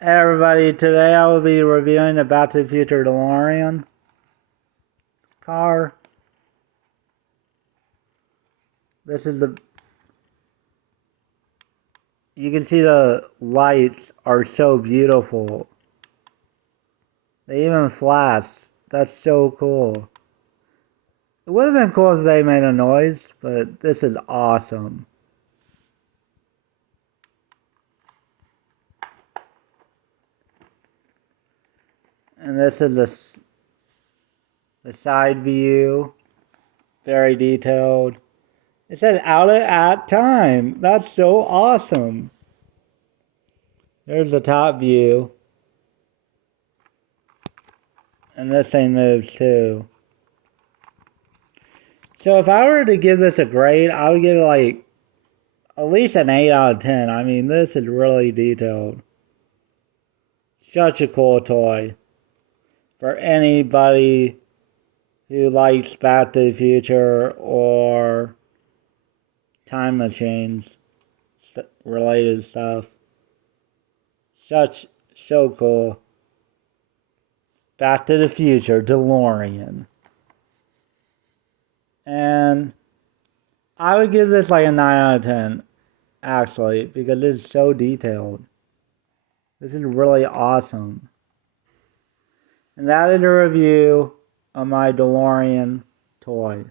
Hey everybody, today I will be reviewing the Back to the Future DeLorean car. This is you can see the lights are so beautiful. They even flash. That's so cool. It would have been cool if they made a noise, but this is awesome. And this is the side view, very detailed. It says out at time. That's so awesome. There's the top view. And this thing moves too. So if I were to give this a grade, I would give it like at least an 8 out of 10. I mean, this is really detailed. Such a cool toy for anybody who likes Back to the Future or time machines related stuff. So cool. Back to the Future DeLorean. And I would give this like a 9 out of 10, actually, because it's so detailed. This is really awesome. And that is a review of my DeLorean toy.